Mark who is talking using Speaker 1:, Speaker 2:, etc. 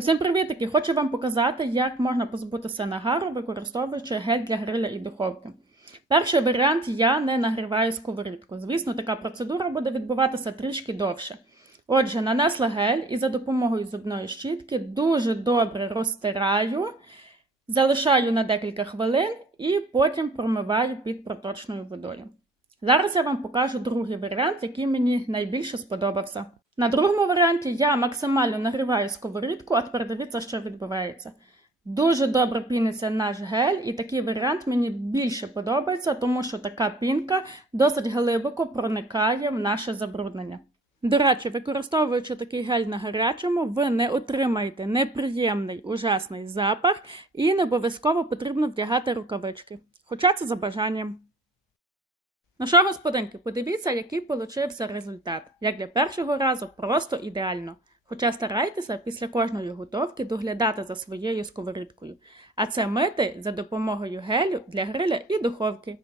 Speaker 1: Усім привітики! Хочу вам показати, як можна позбутися нагару, використовуючи гель для гриля і духовки. Перший варіант я не нагріваю сковорідку. Звісно, така процедура буде відбуватися трішки довше. Отже, нанесла гель і за допомогою зубної щітки дуже добре розтираю, залишаю на декілька хвилин і потім промиваю під проточною водою. Зараз я вам покажу другий варіант, який мені найбільше сподобався. На другому варіанті я максимально нагріваю сковорідку, а тепер дивіться, що відбувається. Дуже добре піниться наш гель, і такий варіант мені більше подобається, тому що така пінка досить глибоко проникає в наше забруднення. До речі, використовуючи такий гель на гарячому, ви не отримаєте неприємний ужасний запах і не обов'язково потрібно вдягати рукавички. Хоча це за бажанням. Ну що, господинки, подивіться, який получився результат. Як для першого разу, просто ідеально. Хоча старайтеся після кожної готовки доглядати за своєю сковорідкою, а це мити за допомогою гелю для гриля і духовки.